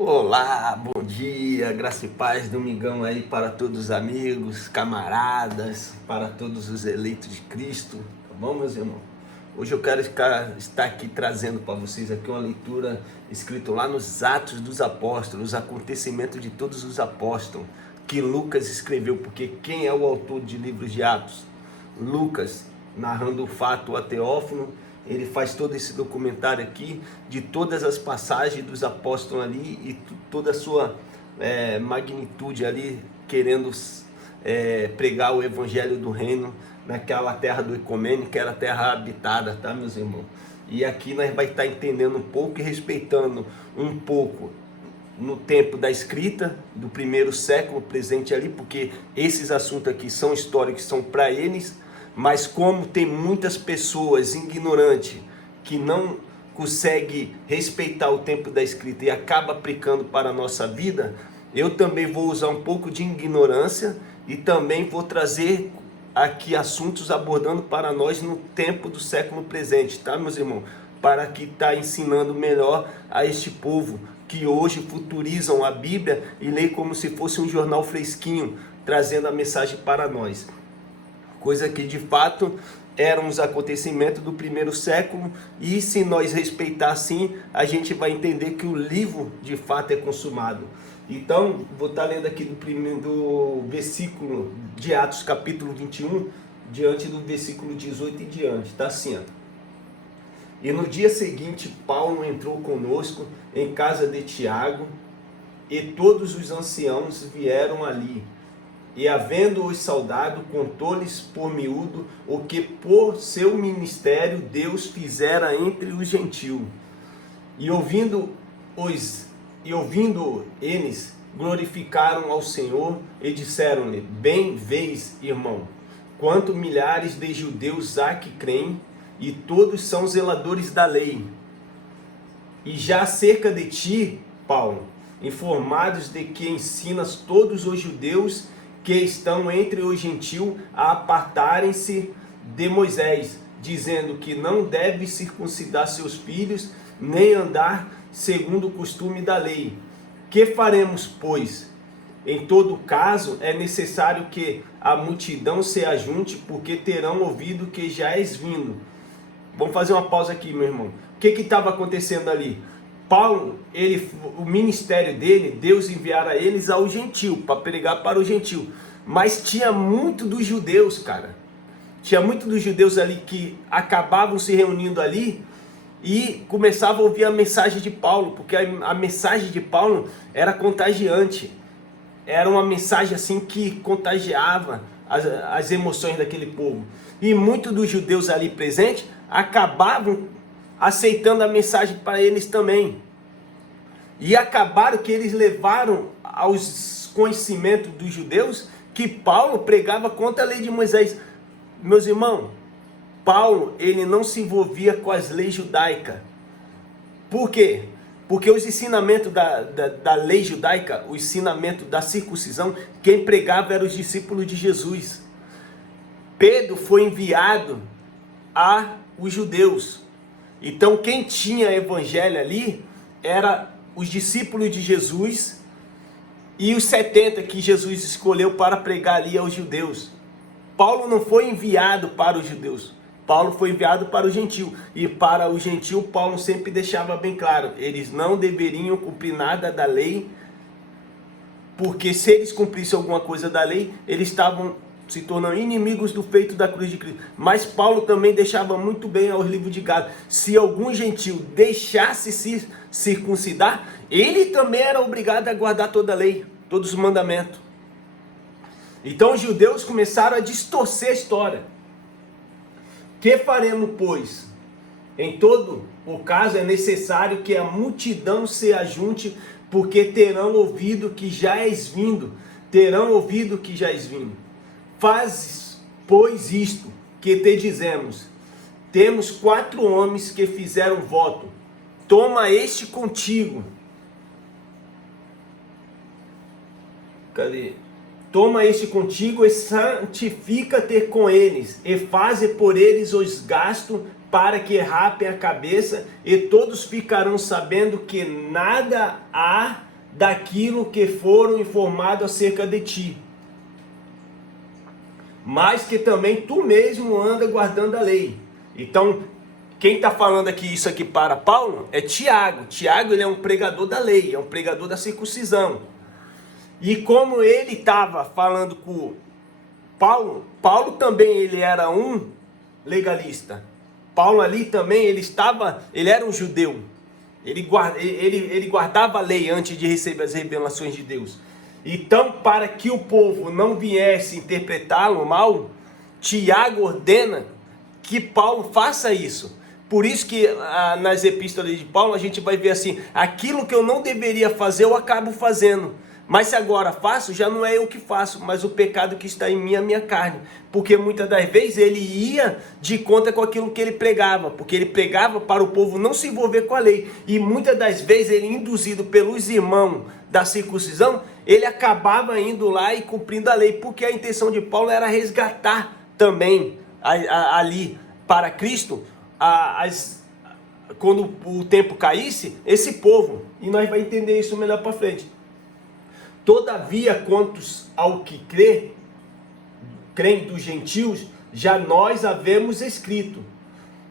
Olá, bom dia, graça e paz, domingão aí para todos os amigos, camaradas, para todos os eleitos de Cristo, tá bom, meus irmãos? Hoje eu quero estar aqui trazendo para vocês aqui uma leitura escrita lá nos Atos dos Apóstolos, os acontecimentos de todos os apóstolos, que Lucas escreveu, porque quem é o autor de livros de Atos? Lucas, narrando o fato a Teófilo. Ele faz todo esse documentário aqui de todas as passagens dos apóstolos ali e toda a sua magnitude ali, querendo pregar o evangelho do reino naquela terra do Ecumênio, que era terra habitada, tá, meus irmãos? E aqui nós vai estar entendendo um pouco e respeitando um pouco no tempo da escrita do primeiro século presente ali, porque esses assuntos aqui são históricos, são para eles. Mas como tem muitas pessoas ignorantes que não conseguem respeitar o tempo da escrita e acaba aplicando para a nossa vida, eu também vou usar um pouco de ignorância e também vou trazer aqui assuntos abordando para nós no tempo do século presente, tá, meus irmãos? Para que está ensinando melhor a este povo que hoje futurizam a Bíblia e leem como se fosse um jornal fresquinho, trazendo a mensagem para nós. Coisa que de fato eram os acontecimentos do primeiro século, e se nós respeitar assim, a gente vai entender que o livro de fato é consumado. Então, vou estar lendo aqui do versículo de Atos capítulo 21, diante do versículo 18 e diante, tá assim, ó. E no dia seguinte, Paulo entrou conosco em casa de Tiago, e todos os anciãos vieram ali. E havendo-os saudado, contou-lhes por miúdo o que por seu ministério Deus fizera entre os gentios. E ouvindo eles, glorificaram ao Senhor e disseram-lhe: Bem vês, irmão, quanto milhares de judeus há que creem, e todos são zeladores da lei. E já acerca de ti, Paulo, informados de que ensinas todos os judeus que estão entre os gentios a apartarem-se de Moisés, dizendo que não deve circuncidar seus filhos, nem andar segundo o costume da lei. Que faremos, pois? Em todo caso, é necessário que a multidão se ajunte, porque terão ouvido que já és vindo. Vamos fazer uma pausa aqui, meu irmão. O que estava acontecendo ali? Paulo, o ministério dele, Deus enviara eles ao gentil, para pregar para o gentil. Mas tinha muito dos judeus, cara. Tinha muito dos judeus ali que acabavam se reunindo ali e começavam a ouvir a mensagem de Paulo, porque a mensagem de Paulo era contagiante. Era uma mensagem assim que contagiava as emoções daquele povo. E muitos dos judeus ali presentes acabavam aceitando a mensagem para eles também. E acabaram que eles levaram aos conhecimentos dos judeus que Paulo pregava contra a lei de Moisés. Meus irmãos, Paulo, ele não se envolvia com as leis judaicas. Por quê? Porque os ensinamentos da lei judaica, o ensinamento da circuncisão, quem pregava eram os discípulos de Jesus. Pedro foi enviado aos judeus. Então quem tinha evangelho ali era os discípulos de Jesus e os 70 que Jesus escolheu para pregar ali aos judeus. Paulo não foi enviado para os judeus, Paulo foi enviado para o gentil. E para o gentil, Paulo sempre deixava bem claro, eles não deveriam cumprir nada da lei, porque se eles cumprissem alguma coisa da lei, eles estavam se tornando inimigos do feito da cruz de Cristo. Mas Paulo também deixava muito bem aos livros de Gálatas, se algum gentil deixasse se circuncidar, ele também era obrigado a guardar toda a lei, todos os mandamentos. Então os judeus começaram a distorcer a história. Que faremos, pois? Em todo o caso é necessário que a multidão se ajunte, porque terão ouvido que já és vindo. Terão ouvido que já és vindo. Fazes, pois, isto que te dizemos. Temos 4 homens que fizeram voto. Toma este contigo. Cadê? Toma este contigo e santifica-te com eles, e faze por eles os gastos para que rapem a cabeça, e todos ficarão sabendo que nada há daquilo que foram informados acerca de ti, mas que também tu mesmo anda guardando a lei. Então, quem está falando aqui isso aqui para Paulo é Tiago. Tiago, ele é um pregador da lei, é um pregador da circuncisão. E como ele estava falando com Paulo, Paulo também ele era um legalista. Paulo ali também ele era um judeu. Ele guardava a lei antes de receber as revelações de Deus. Então, para que o povo não viesse interpretá-lo mal, Tiago ordena que Paulo faça isso. Por isso que nas epístolas de Paulo a gente vai ver assim: aquilo que eu não deveria fazer eu acabo fazendo. Mas se agora faço, já não é eu que faço, mas o pecado que está em mim, a minha carne. Porque muitas das vezes ele ia de conta com aquilo que ele pregava. Porque ele pregava para o povo não se envolver com a lei. E muitas das vezes ele, induzido pelos irmãos da circuncisão, ele acabava indo lá e cumprindo a lei. Porque a intenção de Paulo era resgatar também ali para Cristo, quando o tempo caísse, esse povo. E nós vamos entender isso melhor para frente. Todavia, quantos ao que creem dos gentios, já nós havemos escrito,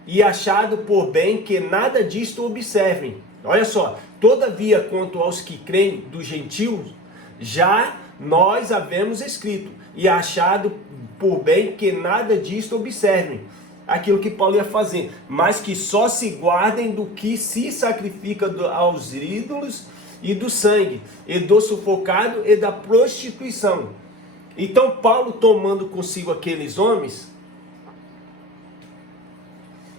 e achado por bem que nada disto observem. Olha só, todavia, quanto aos que creem dos gentios, já nós havemos escrito, e achado por bem que nada disto observem. Aquilo que Paulo ia fazer, mas que só se guardem do que se sacrifica aos ídolos, e do sangue, e do sufocado, e da prostituição. Então Paulo, tomando consigo aqueles homens,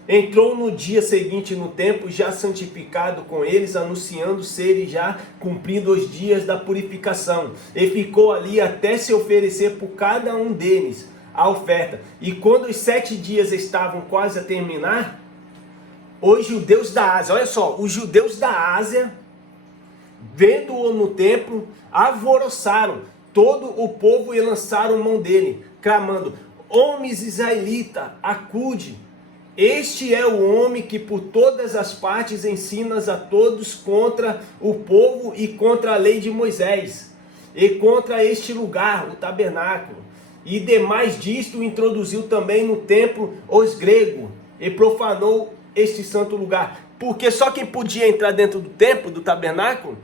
entrou no dia seguinte no templo, já santificado com eles, anunciando serem já cumpridos os dias da purificação, e ficou ali até se oferecer por cada um deles a oferta. E quando os 7 dias estavam quase a terminar, os judeus da Ásia, olha só, os judeus da Ásia, vendo-o no templo, alvoroçaram todo o povo e lançaram mão dele, clamando: homens israelitas, acude, este é o homem que por todas as partes ensinas a todos contra o povo e contra a lei de Moisés, e contra este lugar, o tabernáculo. E demais disto introduziu também no templo os gregos, e profanou este santo lugar. Porque só quem podia entrar dentro do templo, do tabernáculo,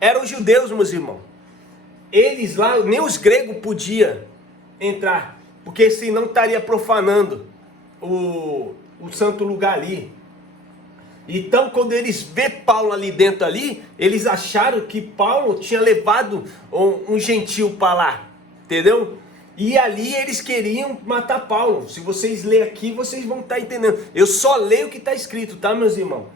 eram os judeus, meus irmãos. Eles lá, nem os gregos podiam entrar, porque senão estaria profanando o santo lugar ali. Então, quando eles vê Paulo ali dentro ali, eles acharam que Paulo tinha levado um gentil para lá, entendeu? E ali eles queriam matar Paulo. Se vocês lerem aqui, vocês vão estar entendendo. Eu só leio o que está escrito, tá, meus irmãos?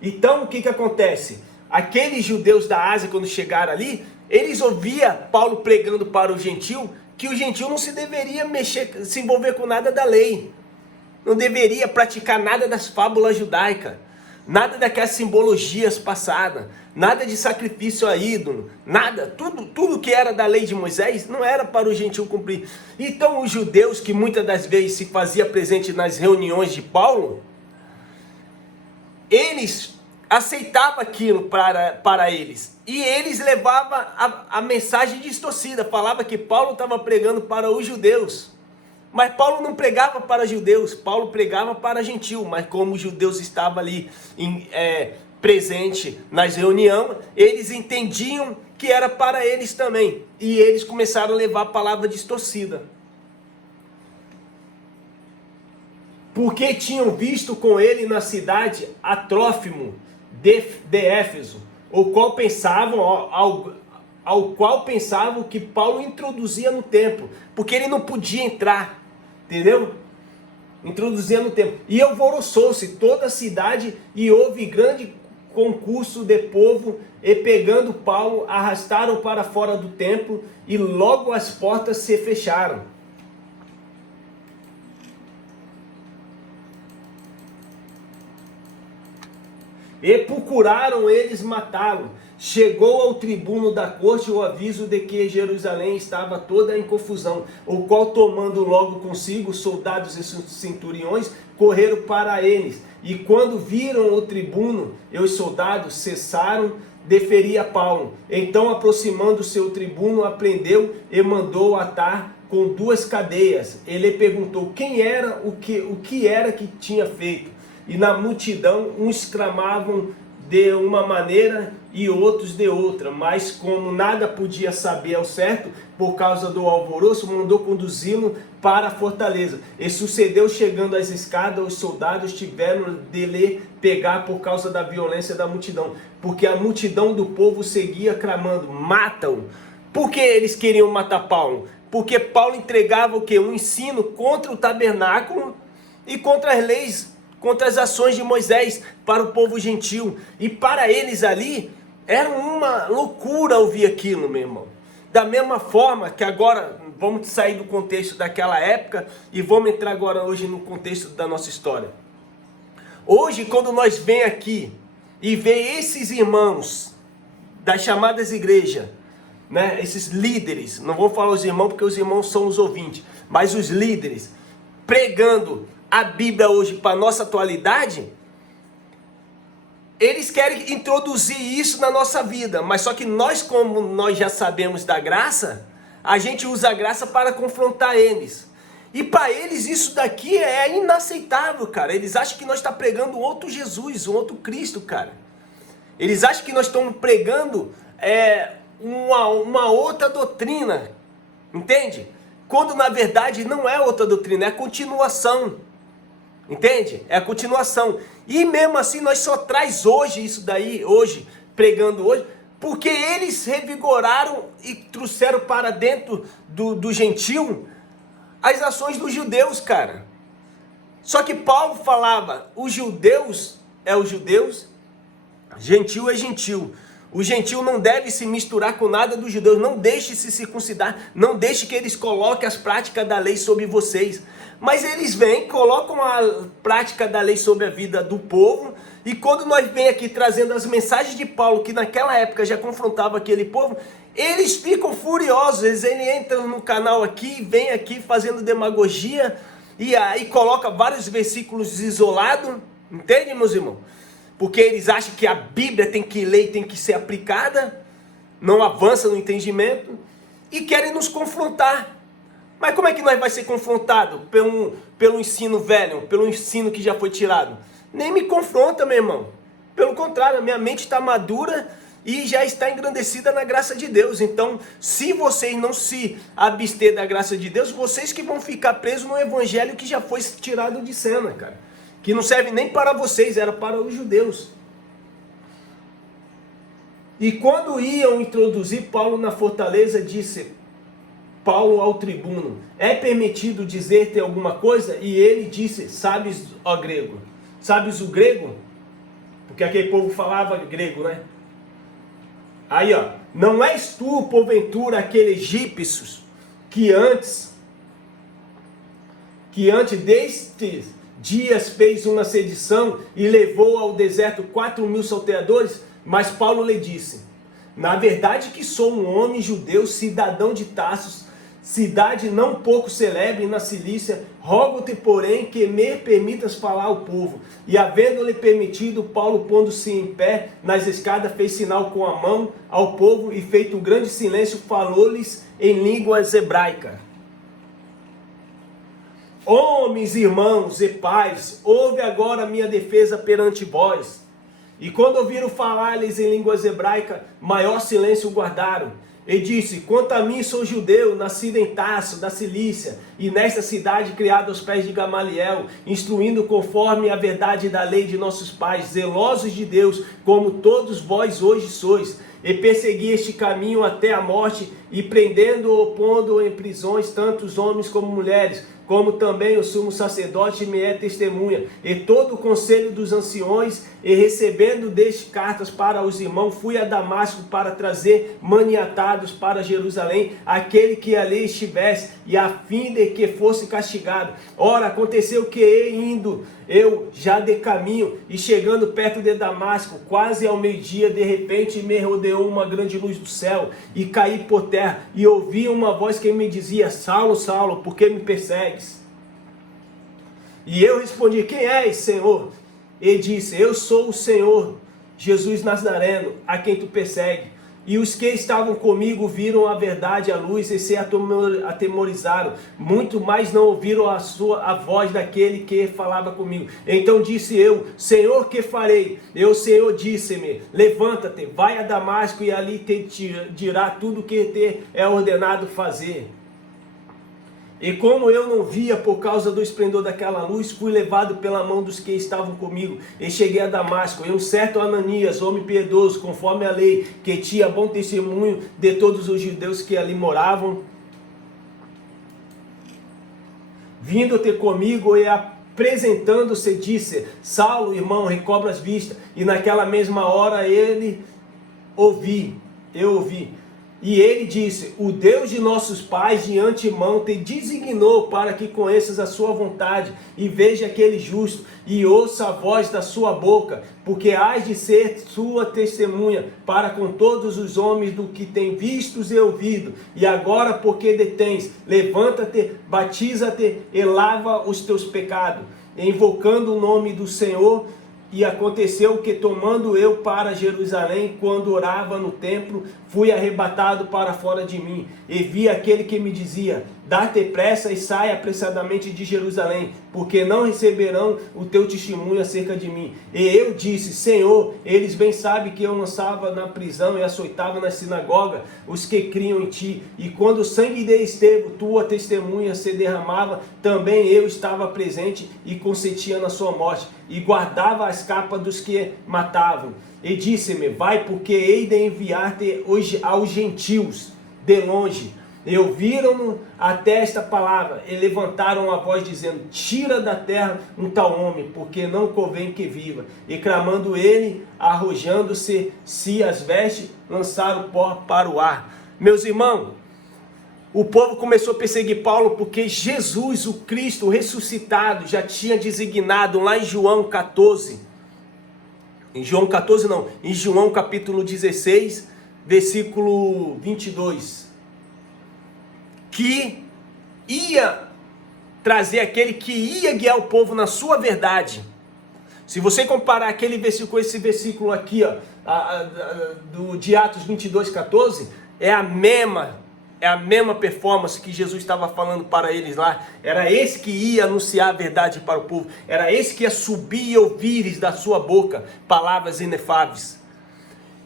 Então, o que acontece? Aqueles judeus da Ásia, quando chegaram ali, eles ouviam Paulo pregando para o gentil, que o gentil não se deveria se envolver com nada da lei. Não deveria praticar nada das fábulas judaicas. Nada daquelas simbologias passadas, nada de sacrifício a ídolo, nada, tudo que era da lei de Moisés não era para o gentil cumprir. Então os judeus, que muitas das vezes se fazia presente nas reuniões de Paulo, eles aceitavam aquilo para eles, e eles levavam a mensagem distorcida, falava que Paulo estava pregando para os judeus. Mas Paulo não pregava para judeus, Paulo pregava para gentil. Mas como os judeus estavam ali presente nas reuniões, eles entendiam que era para eles também. E eles começaram a levar a palavra distorcida. Porque tinham visto com ele na cidade a Trófimo de Éfeso, ao qual pensavam que Paulo introduzia no templo, porque ele não podia entrar. Entendeu? Introduzia no templo. E alvoroçou-se toda a cidade, e houve grande concurso de povo, e pegando Paulo, arrastaram para fora do templo, e logo as portas se fecharam. E procuraram eles matá-lo. Chegou ao tribuno da corte o aviso de que Jerusalém estava toda em confusão, o qual, tomando logo consigo soldados e centuriões, correram para eles. E quando viram o tribuno e os soldados, cessaram de ferir a Paulo. Então, aproximando-se o tribuno, prendeu e mandou atar com 2 cadeias. Ele perguntou quem era, o que era que tinha feito. E na multidão, uns clamavam de uma maneira e outros de outra, mas como nada podia saber ao certo, por causa do alvoroço, mandou conduzi-lo para a fortaleza. E sucedeu, chegando às escadas, os soldados tiveram de lhe pegar por causa da violência da multidão, porque a multidão do povo seguia clamando, mata-o. Por que eles queriam matar Paulo? Porque Paulo entregava o quê? Um ensino contra o tabernáculo e contra as leis, contra as ações de Moisés para o povo gentil. E para eles ali, era uma loucura ouvir aquilo, meu irmão. Da mesma forma que agora, vamos sair do contexto daquela época e vamos entrar agora hoje no contexto da nossa história. Hoje, quando nós vem aqui e vê esses irmãos das chamadas igrejas, né, esses líderes, não vou falar os irmãos porque os irmãos são os ouvintes, mas os líderes pregando a Bíblia hoje para a nossa atualidade, eles querem introduzir isso na nossa vida, mas só que nós, como nós já sabemos da graça, a gente usa a graça para confrontar eles. E para eles isso daqui é inaceitável, cara. Eles acham que nós estamos pregando um outro Jesus, um outro Cristo, cara. Eles acham que nós estamos pregando uma outra doutrina, entende? Quando na verdade não é outra doutrina, é a continuação. Entende? É a continuação. E mesmo assim nós só traz hoje isso daí, hoje, pregando hoje, porque eles revigoraram e trouxeram para dentro do gentil as ações dos judeus, cara. Só que Paulo falava, os judeus é os judeus, gentil é gentil. O gentil não deve se misturar com nada dos judeus, não deixe se circuncidar, não deixe que eles coloquem as práticas da lei sobre vocês. Mas eles vêm, colocam a prática da lei sobre a vida do povo, e quando nós vem aqui trazendo as mensagens de Paulo, que naquela época já confrontava aquele povo, eles ficam furiosos, eles entram no canal aqui, vem aqui fazendo demagogia, e aí coloca vários versículos isolados, entende, meus irmãos? Porque eles acham que a Bíblia tem que ler e tem que ser aplicada, não avança no entendimento, e querem nos confrontar. Mas como é que nós vai ser confrontado pelo ensino velho, pelo ensino que já foi tirado? Nem me confronta, meu irmão. Pelo contrário, a minha mente está madura e já está engrandecida na graça de Deus. Então, se vocês não se abster da graça de Deus, vocês que vão ficar presos no evangelho que já foi tirado de cena, cara. Que não serve nem para vocês, era para os judeus. E quando iam introduzir Paulo na fortaleza, disse Paulo ao tribuno, é permitido dizer-te alguma coisa? E ele disse, sabes, ó grego, sabes o grego? Porque aquele povo falava grego, né? Aí, ó, não és tu, porventura, aquele egípcio que antes destes dias fez uma sedição e levou ao deserto 4.000 salteadores? Mas Paulo lhe disse, na verdade que sou um homem judeu, cidadão de Tarso, cidade não pouco celebre na Cilícia, rogo-te, porém, que me permitas falar ao povo. E havendo-lhe permitido, Paulo, pondo-se em pé nas escadas, fez sinal com a mão ao povo e, feito um grande silêncio, falou-lhes em línguas hebraicas. Homens, irmãos e pais, ouve agora a minha defesa perante vós. E quando ouviram falar-lhes em línguas hebraicas, maior silêncio guardaram. E disse, quanto a mim sou judeu, nascido em Tarso, da Cilícia, e nesta cidade criado aos pés de Gamaliel, instruindo conforme a verdade da lei de nossos pais, zelosos de Deus, como todos vós hoje sois, e persegui este caminho até a morte, e prendendo-o, pondo em prisões tantos homens como mulheres, como também o sumo sacerdote me é testemunha, e todo o conselho dos anciões, e recebendo deste cartas para os irmãos, fui a Damasco para trazer maniatados para Jerusalém, aquele que ali estivesse, e a fim de que fosse castigado. Ora, aconteceu que indo eu já de caminho, e chegando perto de Damasco, quase ao meio-dia, de repente me rodeou uma grande luz do céu, e caí por terra, e ouvi uma voz que me dizia, Saulo, Saulo, por que me persegues? E eu respondi: quem és, Senhor? Ele disse: eu sou o Senhor, Jesus Nazareno, a quem tu persegue. E os que estavam comigo viram a verdade, a luz, e se atemorizaram. Muito mais não ouviram a voz daquele que falava comigo. Então disse eu: Senhor, que farei? E o Senhor disse-me: levanta-te, vai a Damasco, e ali te dirá tudo o que te é ordenado fazer. E como eu não via por causa do esplendor daquela luz, fui levado pela mão dos que estavam comigo, e cheguei a Damasco. E um certo Ananias, homem piedoso, conforme a lei, que tinha bom testemunho de todos os judeus que ali moravam, vindo ter comigo e apresentando-se, disse: Saulo, irmão, recobra as vistas. E naquela mesma hora eu ouvi. E ele disse: o Deus de nossos pais de antemão te designou para que conheças a sua vontade e veja aquele justo e ouça a voz da sua boca, porque hás de ser sua testemunha para com todos os homens do que tem vistos e ouvido. E agora, porque detens, levanta-te, batiza-te e lava os teus pecados, invocando o nome do Senhor. E aconteceu que, tomando eu para Jerusalém, quando orava no templo, fui arrebatado para fora de mim, e vi aquele que me dizia: dá-te pressa e sai apressadamente de Jerusalém, porque não receberão o teu testemunho acerca de mim. E eu disse: Senhor, eles bem sabem que eu lançava na prisão e açoitava na sinagoga os que criam em ti. E quando o sangue de Estevão, tua testemunha, se derramava, também eu estava presente e consentia na sua morte, e guardava as capas dos que matavam. E disse-me: vai, porque hei de enviar-te hoje aos gentios de longe. E ouviram até esta palavra, e levantaram a voz, dizendo: tira da terra um tal homem, porque não convém que viva. E clamando ele, arrojando-se as vestes, lançaram o pó para o ar. Meus irmãos, o povo começou a perseguir Paulo porque Jesus, o Cristo ressuscitado, já tinha designado lá em João 14. Em João capítulo 16, versículo 22. Que ia trazer aquele que ia guiar o povo na sua verdade. Se você comparar aquele versículo com esse versículo aqui, ó, de Atos 22, 14, é a mesma performance que Jesus estava falando para eles lá. Era esse que ia anunciar a verdade para o povo. Era esse que ia subir e ouvires da sua boca palavras inefáveis.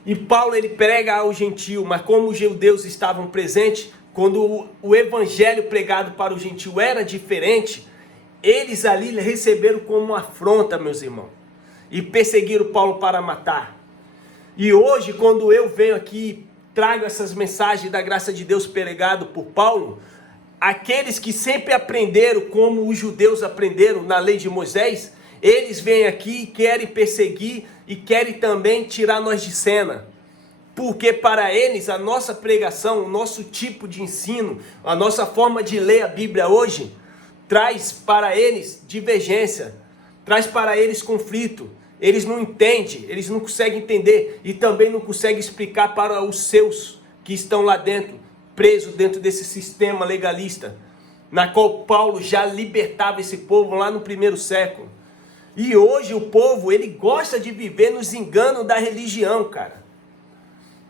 E Paulo, ele prega ao gentio, mas como os judeus estavam presentes, quando o evangelho pregado para o gentio era diferente, eles ali receberam como uma afronta, meus irmãos, e perseguiram Paulo para matar. E hoje, quando eu venho aqui, trago essas mensagens da graça de Deus pregado por Paulo, aqueles que sempre aprenderam como os judeus aprenderam na lei de Moisés, eles vêm aqui e querem perseguir e querem também tirar nós de cena. Porque para eles a nossa pregação, o nosso tipo de ensino, a nossa forma de ler a Bíblia hoje, traz para eles divergência, traz para eles conflito. Eles não entendem, eles não conseguem entender e também não conseguem explicar para os seus que estão lá dentro, presos dentro desse sistema legalista, na qual Paulo já libertava esse povo lá no primeiro século. E hoje o povo, ele gosta de viver nos enganos da religião, cara.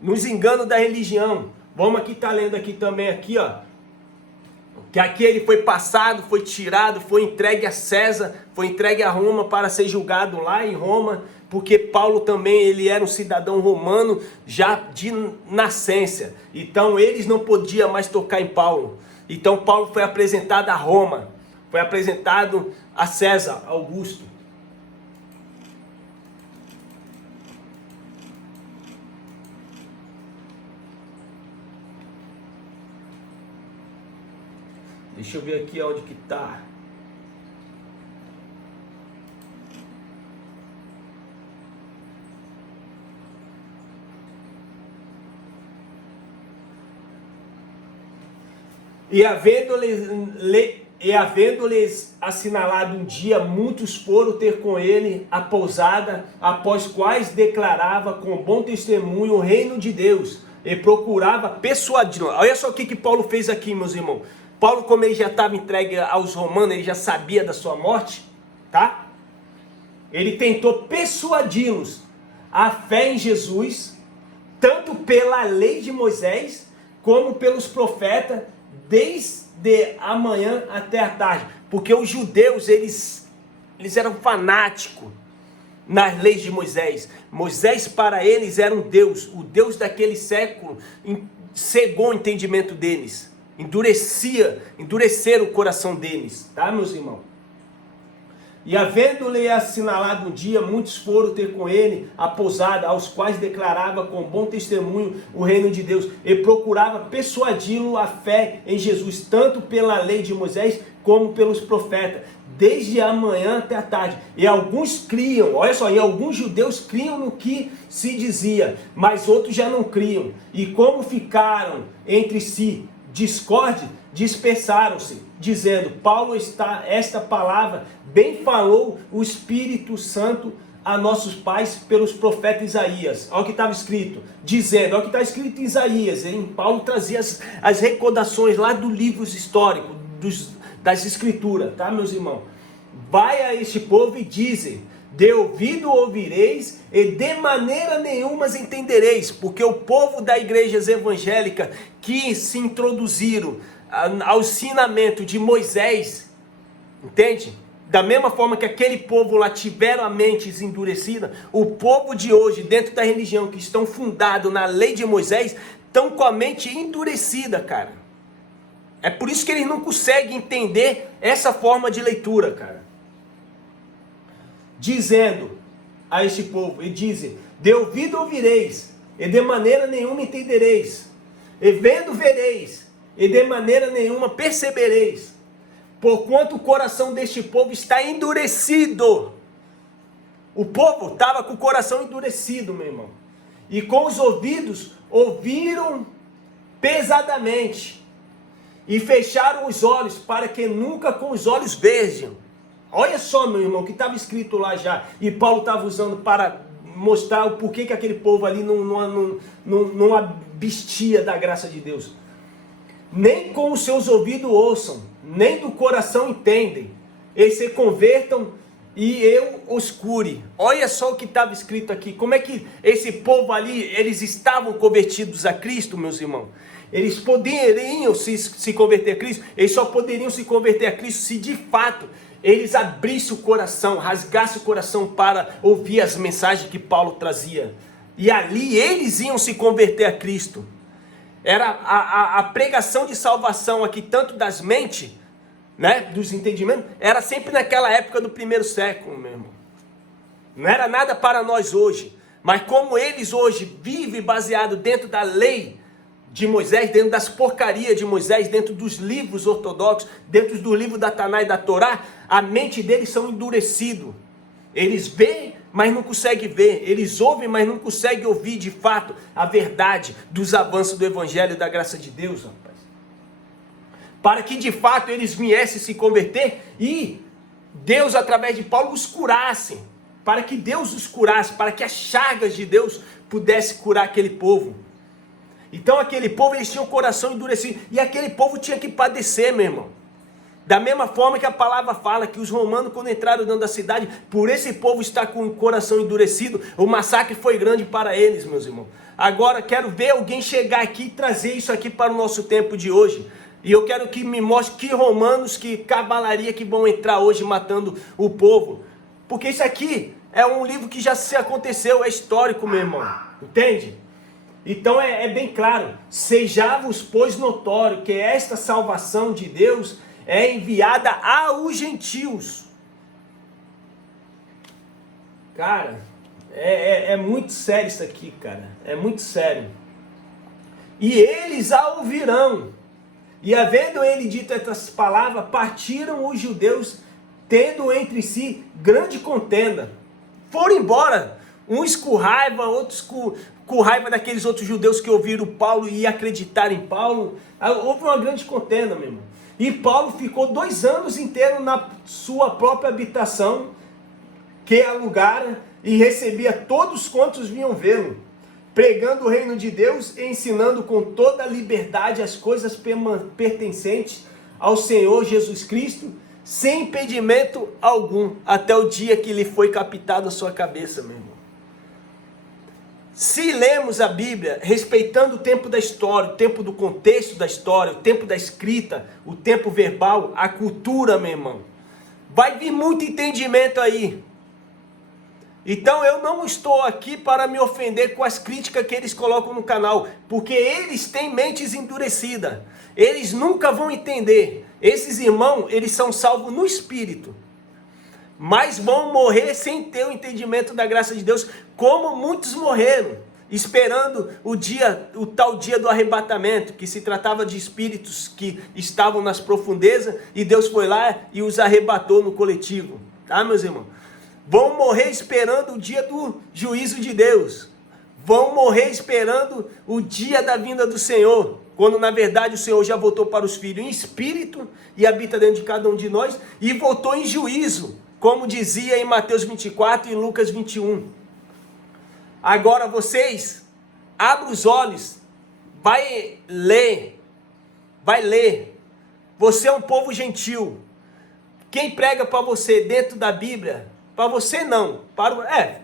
Nos enganos da religião. Vamos aqui, tá lendo aqui também, aqui, ó. Que aqui ele foi passado, foi tirado, foi entregue a César, foi entregue a Roma para ser julgado lá em Roma, porque Paulo também, ele era um cidadão romano já de nascença. Então eles não podiam mais tocar em Paulo. Então Paulo foi apresentado a Roma, foi apresentado a César Augusto. Deixa eu ver aqui onde que tá. E havendo-lhes assinalado um dia, muitos foram ter com ele a pousada, após quais declarava com bom testemunho o reino de Deus, e procurava persuadir. Olha só o que Paulo fez aqui, meus irmãos. Paulo, como ele já estava entregue aos romanos, ele já sabia da sua morte, tá? Ele tentou persuadi-los a fé em Jesus, tanto pela lei de Moisés, como pelos profetas, desde a manhã até a tarde. Porque os judeus, eles eram fanáticos nas leis de Moisés. Moisés para eles era um Deus, o Deus daquele século cegou o entendimento deles, endureceram o coração deles, tá, meus irmãos? E havendo-lhe assinalado um dia, muitos foram ter com ele a pousada, aos quais declarava com bom testemunho o reino de Deus, e procurava persuadi-lo a fé em Jesus, tanto pela lei de Moisés, como pelos profetas, desde a manhã até a tarde. E alguns criam, olha só, e alguns judeus criam no que se dizia, mas outros já não criam. E como ficaram entre si discorde, dispersaram-se, dizendo: Paulo está, esta palavra bem falou o Espírito Santo a nossos pais pelos profetas Isaías. Olha o que estava escrito, dizendo, olha o que está escrito em Isaías, hein? Paulo trazia as recordações lá dos livros históricos, das escrituras, tá, meus irmãos? Vai a este povo e dizem: de ouvido ouvireis e de maneira nenhuma entendereis, porque o povo da igrejas evangélica que se introduziram ao ensinamento de Moisés, entende? Da mesma forma que aquele povo lá tiveram a mente endurecida, o povo de hoje, dentro da religião, que estão fundados na lei de Moisés, estão com a mente endurecida, cara. É por isso que eles não conseguem entender essa forma de leitura, cara. Dizendo a este povo, e dizem: de ouvido ouvireis, e de maneira nenhuma entendereis, e vendo vereis, e de maneira nenhuma percebereis, porquanto o coração deste povo está endurecido. O povo estava com o coração endurecido, meu irmão, e com os ouvidos ouviram pesadamente, e fecharam os olhos, para que nunca com os olhos vejam. Olha só, meu irmão, que estava escrito lá já, e Paulo estava usando para mostrar o porquê que aquele povo ali não abstia da graça de Deus. Nem com os seus ouvidos ouçam, nem do coração entendem, e se convertam e eu os cure. Olha só o que estava escrito aqui, como é que esse povo ali, eles estavam convertidos a Cristo, meus irmãos. Eles poderiam se converter a Cristo, eles só poderiam se converter a Cristo se de fato eles abrissem o coração, rasgassem o coração para ouvir as mensagens que Paulo trazia. E ali eles iam se converter a Cristo. Era a pregação de salvação aqui, tanto das mentes, né, dos entendimentos, era sempre naquela época do primeiro século, meu irmão. Não era nada para nós hoje. Mas como eles hoje vivem baseado dentro da lei de Moisés, dentro das porcarias de Moisés, dentro dos livros ortodoxos, dentro do livro da Taná e da Torá, a mente deles são endurecidos. Eles veem, mas não conseguem ver. Eles ouvem, mas não conseguem ouvir de fato a verdade dos avanços do Evangelho e da graça de Deus, rapaz. Para que de fato eles viessem se converter e Deus, através de Paulo, os curasse. Para que Deus os curasse, para que as chagas de Deus pudessem curar aquele povo. Então aquele povo, eles tinham o coração endurecido, e aquele povo tinha que padecer, meu irmão. Da mesma forma que a palavra fala que os romanos, quando entraram dentro da cidade, por esse povo estar com o coração endurecido, o massacre foi grande para eles, meus irmãos. Agora quero ver alguém chegar aqui e trazer isso aqui para o nosso tempo de hoje. E eu quero que me mostre que romanos, que cavalaria que vão entrar hoje matando o povo. Porque isso aqui é um livro que já se aconteceu, é histórico, meu irmão. Entende? Então é bem claro: sejava-vos, pois, notório que esta salvação de Deus é enviada aos gentios. Cara, é muito sério isso aqui, cara. É muito sério. E eles a ouvirão. E havendo ele dito essas palavras, partiram os judeus, tendo entre si grande contenda. Foram embora, uns com raiva, outros com raiva daqueles outros judeus que ouviram Paulo e acreditaram em Paulo. Houve uma grande contenda, meu irmão. E Paulo ficou 2 anos inteiros na sua própria habitação, que alugara, e recebia todos quantos vinham vê-lo, pregando o reino de Deus e ensinando com toda a liberdade as coisas pertencentes ao Senhor Jesus Cristo, sem impedimento algum, até o dia que lhe foi captada a sua cabeça, meu irmão. Se lemos a Bíblia respeitando o tempo da história, o tempo do contexto da história, o tempo da escrita, o tempo verbal, a cultura, meu irmão, vai vir muito entendimento aí. Então eu não estou aqui para me ofender com as críticas que eles colocam no canal, porque eles têm mentes endurecidas, eles nunca vão entender. Esses irmãos, eles são salvos no Espírito, mas vão morrer sem ter o entendimento da graça de Deus, como muitos morreram, esperando o tal dia do arrebatamento, que se tratava de espíritos que estavam nas profundezas, e Deus foi lá e os arrebatou no coletivo, tá, meus irmãos? Vão morrer esperando o dia do juízo de Deus, vão morrer esperando o dia da vinda do Senhor, quando na verdade o Senhor já voltou para os filhos em espírito e habita dentro de cada um de nós, e voltou em juízo, como dizia em Mateus 24 e em Lucas 21. Agora vocês, abram os olhos, vai ler, você é um povo gentil, quem prega para você dentro da Bíblia, para você não,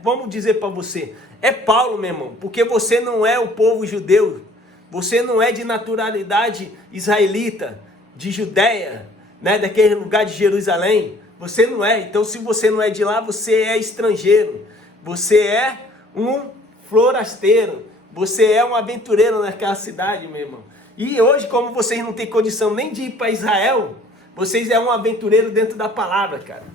vamos dizer para você, é Paulo, meu irmão, porque você não é o povo judeu, você não é de naturalidade israelita, de Judéia, né, daquele lugar de Jerusalém, você não é. Então se você não é de lá, você é estrangeiro, você é um forasteiro, você é um aventureiro naquela cidade, meu irmão. E hoje, como vocês não têm condição nem de ir para Israel, vocês é um aventureiro dentro da palavra, cara.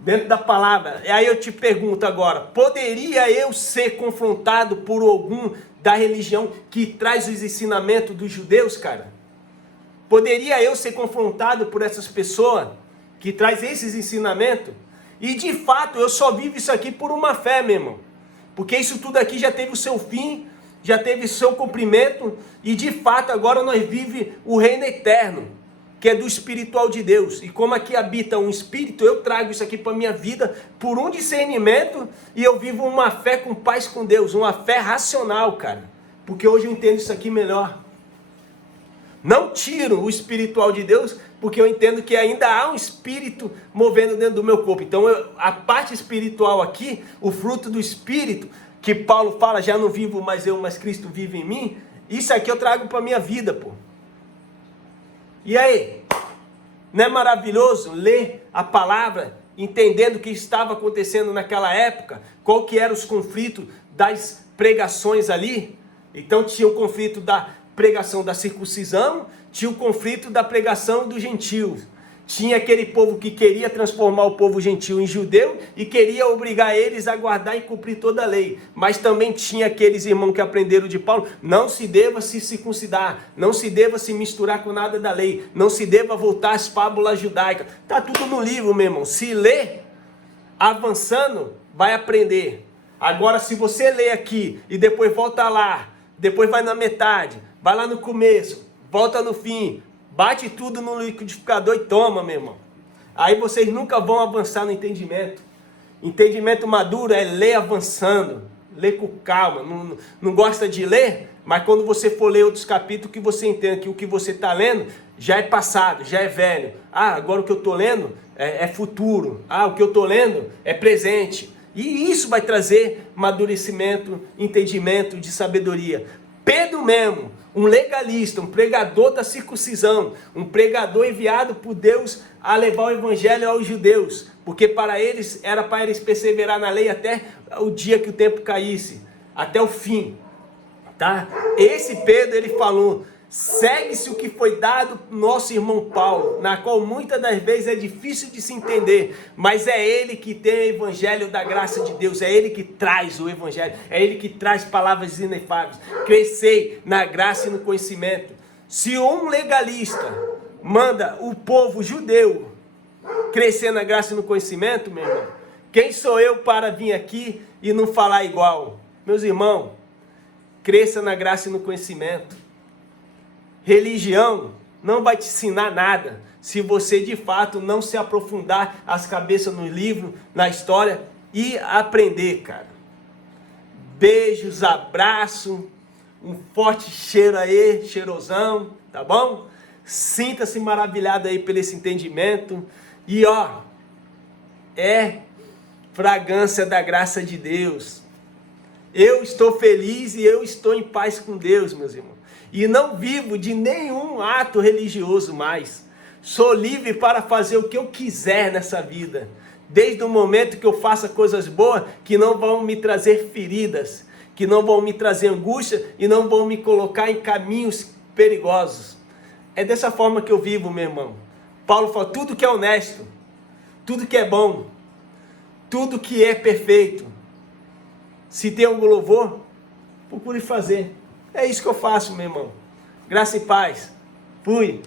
Dentro da palavra. E aí eu te pergunto agora, poderia eu ser confrontado por algum da religião que traz os ensinamentos dos judeus, cara? Poderia eu ser confrontado por essas pessoas que traz esses ensinamentos? E de fato eu só vivo isso aqui por uma fé, meu irmão. Porque isso tudo aqui já teve o seu fim, já teve o seu cumprimento, e de fato agora nós vivemos o reino eterno, que é do espiritual de Deus. E como aqui habita um espírito, eu trago isso aqui para a minha vida por um discernimento, e eu vivo uma fé com paz com Deus, uma fé racional, cara. Porque hoje eu entendo isso aqui melhor. Não tiro o espiritual de Deus, porque eu entendo que ainda há um espírito movendo dentro do meu corpo. Então a parte espiritual aqui, o fruto do espírito, que Paulo fala, já não vivo mais eu, mas Cristo vive em mim, isso aqui eu trago para a minha vida, pô. E aí, não é maravilhoso ler a palavra, entendendo o que estava acontecendo naquela época, qual que eram os conflitos das pregações ali? Então tinha o conflito da pregação da circuncisão, tinha o conflito da pregação dos gentios. Tinha aquele povo que queria transformar o povo gentil em judeu e queria obrigar eles a guardar e cumprir toda a lei. Mas também tinha aqueles irmãos que aprenderam de Paulo, não se deva se circuncidar, não se deva se misturar com nada da lei, não se deva voltar às fábulas judaicas. Está tudo no livro, meu irmão. Se ler, avançando, vai aprender. Agora, se você ler aqui e depois volta lá, depois vai na metade, vai lá no começo, volta no fim, bate tudo no liquidificador e toma, meu irmão. Aí vocês nunca vão avançar no entendimento. Entendimento maduro é ler avançando, ler com calma. Não gosta de ler? Mas quando você for ler outros capítulos, que você entenda que o que você está lendo já é passado, já é velho. Ah, agora o que eu estou lendo é futuro. Ah, o que eu estou lendo é presente. E isso vai trazer amadurecimento, entendimento de sabedoria. Pedro mesmo, um legalista, um pregador da circuncisão, um pregador enviado por Deus a levar o evangelho aos judeus, porque para eles era para eles perseverar na lei até o dia que o tempo caísse, até o fim, tá? Esse Pedro, ele falou, segue-se o que foi dado nosso irmão Paulo, na qual muitas das vezes é difícil de se entender, mas é ele que tem o evangelho da graça de Deus, é ele que traz o evangelho, é ele que traz palavras inefáveis. Crescei na graça e no conhecimento. Se um legalista manda o povo judeu crescer na graça e no conhecimento, meu irmão, quem sou eu para vir aqui e não falar igual? Meus irmãos, cresça na graça e no conhecimento. Religião não vai te ensinar nada se você de fato não se aprofundar as cabeças no livro, na história e aprender, cara. Beijos, abraço, um forte cheiro aí, cheirosão, tá bom? Sinta-se maravilhado aí pelo esse entendimento. E ó, é fragrância da graça de Deus. Eu estou feliz e eu estou em paz com Deus, meus irmãos. E não vivo de nenhum ato religioso mais. Sou livre para fazer o que eu quiser nessa vida. Desde o momento que eu faça coisas boas que não vão me trazer feridas, que não vão me trazer angústia e não vão me colocar em caminhos perigosos. É dessa forma que eu vivo, meu irmão. Paulo fala, tudo que é honesto, tudo que é bom, tudo que é perfeito. Se tem algum louvor, procure fazer. É isso que eu faço, meu irmão. Graça e paz. Fui.